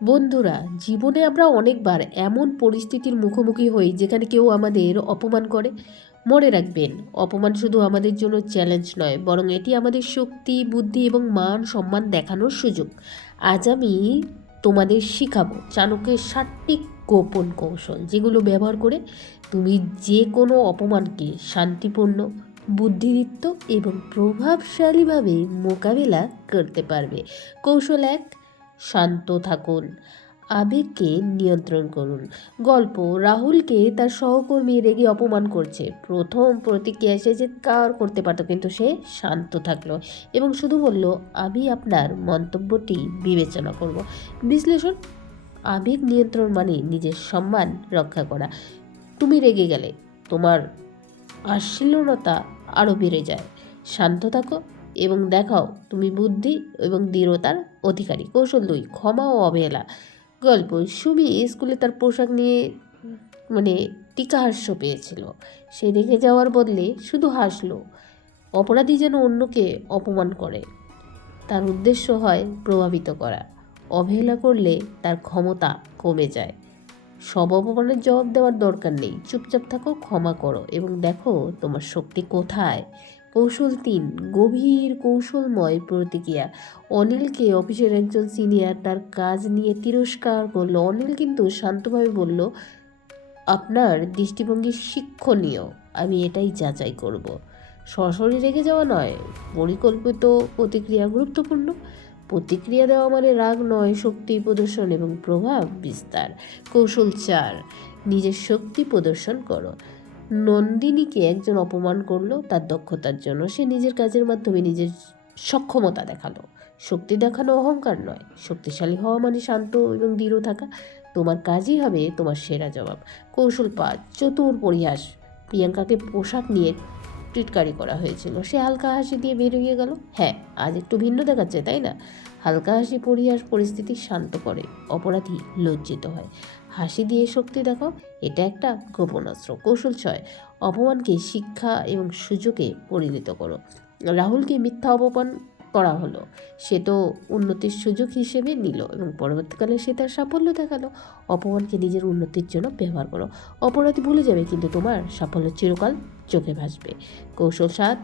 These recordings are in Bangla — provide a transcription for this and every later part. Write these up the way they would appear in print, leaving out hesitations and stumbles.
বন্ধুরা, জীবনে আমরা অনেকবার এমন পরিস্থিতির মুখোমুখি হই যেখানে কেউ আমাদের অপমান করে। মনে রাখবেন, অপমান শুধু আমাদের জন্য চ্যালেঞ্জ নয়, বরং এটি আমাদের শক্তি, বুদ্ধি এবং মান সম্মান দেখানোর সুযোগ। আজ আমি তোমাদের শিখাবো চাণক্যের 7টি গোপন কৌশল, যেগুলো ব্যবহার করে তুমি যে কোনো অপমানকে শান্তিপূর্ণ, বুদ্ধিদীপ্ত এবং প্রভাবশালীভাবে মোকাবেলা করতে পারবে। কৌশল 1, শান্ত থাকুন, আবেগকে নিয়ন্ত্রণ করুন। গল্প: রাহুলকে তার সহকর্মী রেগে অপমান করছে। প্রথম প্রতিক্রিয়া সে চিৎকার করতে পারত, কিন্তু সে শান্ত থাকলো এবং শুধু বলল, আমি আপনার মন্তব্যটি বিবেচনা করব। বিশ্লেষণ: আবেগ নিয়ন্ত্রণ মানে নিজের সম্মান রক্ষা করা। তুমি রেগে গেলে তোমার আশ্লীলতা আরও বেড়ে যায়। শান্ত থাকো এবং দেখাও তুমি বুদ্ধি এবং দৃঢ়তার অধিকারী। কৌশল 2, ক্ষমা ও অবহেলা। গল্প: সুমি স্কুলে তার পোশাক নিয়ে মানে টিকাহাস্য পেয়েছিল। সে রেগে যাওয়ার বদলে শুধু হাসলো। অপরাধী যেন অন্যকে অপমান করে, তার উদ্দেশ্য হয় প্রভাবিত করা। অবহেলা করলে তার ক্ষমতা কমে যায়। সব অপমানের জবাব দেওয়ার দরকার নেই, চুপচাপ থাকো, ক্ষমা করো এবং দেখো তোমার শক্তি কোথায়। কৌশল 3, গভীর কৌশলময় প্রতিক্রিয়া। অনিলকে অফিসের একজন সিনিয়র তার কাজ নিয়ে তিরস্কার করলো। অনিল কিন্তু শান্তভাবে বলল, আপনার দৃষ্টিভঙ্গি শিক্ষণীয়, আমি এটাই যাচাই করব। সরাসরি রেগে যাওয়া নয়, পরিকল্পিত প্রতিক্রিয়া গুরুত্বপূর্ণ। প্রতিক্রিয়া দেওয়া মানে রাগ নয়, শক্তি প্রদর্শন এবং প্রভাব বিস্তার। কৌশল 4, নিজের শক্তি প্রদর্শন করো। নন্দিনীকে একজন অপমান করলো তার দক্ষতার জন্য। সে নিজের কাজের মাধ্যমে নিজের সক্ষমতা দেখালো। শক্তি দেখানো অহংকার নয়, শক্তিশালী হওয়া মানে শান্ত এবং দৃঢ় থাকা। তোমার কাজই হবে তোমার সেরা জবাব। কৌশল 5, চতুর পরিহাস। প্রিয়াঙ্কাকে পোশাক নিয়ে টিটকারি করা হয়েছিল। সে হালকা হাসি দিয়ে বের হয়ে গেল। হ্যাঁ, আজ একটু ভিন্ন দেখাচ্ছে, তাই না? হালকা হাসি পরিহাস পরিস্থিতি শান্ত করে, অপরাধী লজ্জিত হয়। হাসি দিয়ে শক্তি দেখো, এটা একটা গোপন অস্ত্র। কৌশল 6, অপমানকে শিক্ষা এবং সুযোগে পরিণত করো। রাহুলকে মিথ্যা অপমান করা হলো, সে তো উন্নতির সুযোগ হিসেবে নিল এবং পরবর্তীকালে সে তার সাফল্য দেখালো। অপমানকে নিজের উন্নতির জন্য ব্যবহার করো। অপরাধী ভুলে যাবে, কিন্তু তোমার সাফল্য চিরকাল চোখে ভাসবে। কৌশল 7,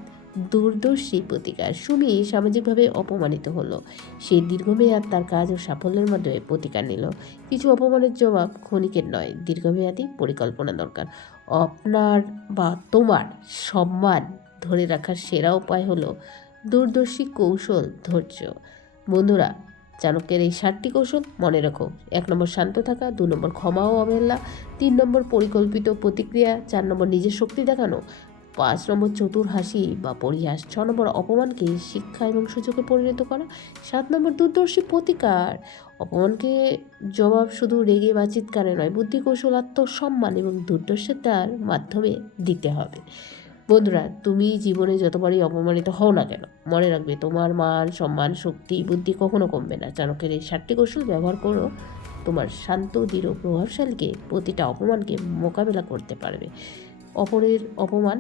দূরদর্শী প্রতিকার। সুমি সামাজিকভাবে অপমানিত হলো। সে দীর্ঘমেয়াদ তার কাজ ও সাফল্যের মাধ্যমে প্রতিকার নিল। কিছু অপমানের জবাব ক্ষণিকের নয়, দীর্ঘমেয়াদী পরিকল্পনা দরকার। আপনার বা তোমার সম্মান ধরে রাখার সেরা উপায় হলো দূরদর্শী কৌশল, ধৈর্য। বন্ধুরা, চাণক্যের এই 7টি কৌশল মনে রাখো। 1 নম্বর, শান্ত থাকা। 2 নম্বর, ক্ষমা ও অবহেলা। 3 নম্বর, পরিকল্পিত প্রতিক্রিয়া। 4 নম্বর, নিজের শক্তি দেখানো। 5 নম্বর, চতুর হাসি বা পরিহাস। 6 নম্বর, অপমানকে শিক্ষা এবং সুযোগে পরিণত করা। 7 নম্বর, দূরদর্শী প্রতিকার। অপমানকে জবাব শুধু রেগে বা চিৎকারে নয়, বুদ্ধি, কৌশল, আত্মসম্মান এবং দূরদর্শিতার মাধ্যমে দিতে হবে। বন্ধুরা, তুমি জীবনে যতবারই অপমানিত হও না কেন, মনে রাখবে তোমার মান সম্মান, শক্তি, বুদ্ধি কখনো কমবে না। চাণক্যের এই 7টি কৌশল ব্যবহার করো, তোমার শান্ত, দৃঢ়, প্রভাবশালীকে প্রতিটা অপমানকে মোকাবেলা করতে পারবে। অপরের অপমান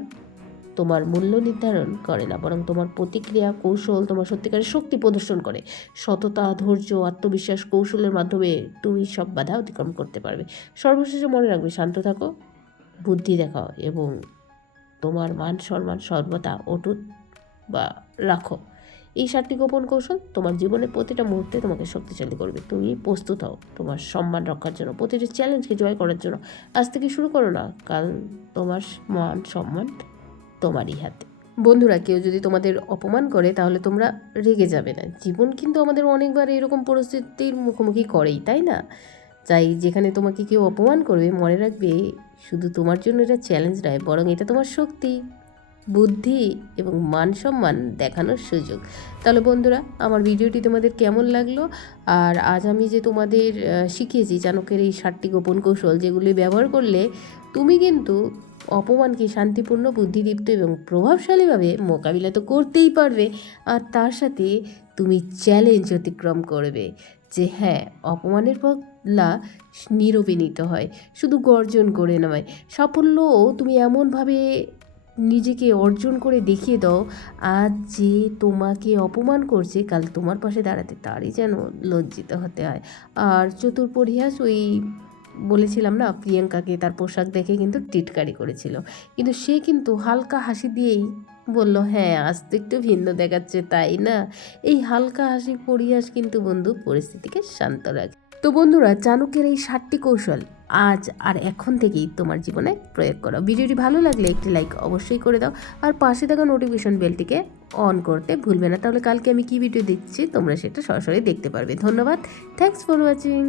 তোমার মূল্য নির্ধারণ করে না, বরং তোমার প্রতিক্রিয়া কৌশল তোমার সত্যিকারের শক্তি প্রদর্শন করে। সততা, ধৈর্য, আত্মবিশ্বাস, কৌশলের মাধ্যমে তুমি সব বাধা অতিক্রম করতে পারবে। সর্বশেষে মনে রাখবে, শান্ত থাকো, বুদ্ধি দেখাও এবং তোমার মান সম্মান সর্বদা অটুট বা রাখো। এই 7টি গোপন কৌশল তোমার জীবনের প্রতিটা মুহূর্তে তোমাকে শক্তিশালী করবে। তুমি প্রস্তুত হও তোমার সম্মান রক্ষার জন্য, প্রতিটি চ্যালেঞ্জকে জয় করার জন্য। আজ থেকে শুরু করো না, কাল তোমার মান সম্মান তোমারই হাতে। বন্ধুরা, কেউ যদি তোমাদের অপমান করে তাহলে তোমরা রেগে যাবে না। জীবন কিন্তু আমাদের অনেকবার এরকম পরিস্থিতির মুখোমুখি করেই, তাই না? তাই যেখানে তোমাকে কেউ অপমান করবে, মনে রাখবে শুধু তোমার জন্য এটা চ্যালেঞ্জ নয়, বরং এটা তোমার শক্তি, বুদ্ধি এবং মান সম্মান দেখানোর সুযোগ। তাহলে বন্ধুরা, আমার ভিডিওটি তোমাদের কেমন লাগলো? আর আজ আমি যে তোমাদের শিখিয়েছি চাণক্যের এই 7টি গোপন কৌশল, যেগুলি ব্যবহার করলে তুমি কিন্তু অপমানকে শান্তিপূর্ণ, বুদ্ধিদীপ্ত এবং প্রভাবশালীভাবে মোকাবিলা তো করতেই পারবে, আর তার সাথে তুমি চ্যালেঞ্জ অতিক্রম করবে। যে হ্যাঁ, অপমানের বদলা নীরবে নিতে হয়, শুধু গর্জন করে নয়। সাফল্যও তুমি এমনভাবে নিজেকে অর্জন করে দেখিয়ে দাও, আজ যে তোমাকে অপমান করছে কাল তোমার পাশে দাঁড়াতে তারই যেন লজ্জিত হতে হয়। আর চতুর্পরিহাস ওই বলেছিলাম না, প্রিয়াঙ্কাকে তার পোশাক দেখে কিন্তু টিটকারি করেছিল, কিন্তু সে কিন্তু হালকা হাসি দিয়েই বলল, হ্যাঁ আজ তো একটু ভিন্ন দেখাচ্ছে তাই না। এই হালকা হাসি পরিহাস কিন্তু বন্ধু পরিস্থিতিকে শান্ত রাখে। তো বন্ধুরা, চাণক্যের এই 7টি কৌশল আজ আর এখন থেকেই তোমার জীবনে প্রয়োগ করো। ভিডিওটি ভালো লাগলে একটি লাইক অবশ্যই করে দাও, আর পাশে থাকা নোটিফিকেশন বেলটিকে অন করতে ভুলবে না, তাহলে কালকে আমি কি ভিডিও দিচ্ছি তোমরা সেটা সরাসরি দেখতে পারবে। ধন্যবাদ, থ্যাঙ্কস ফর ওয়াচিং।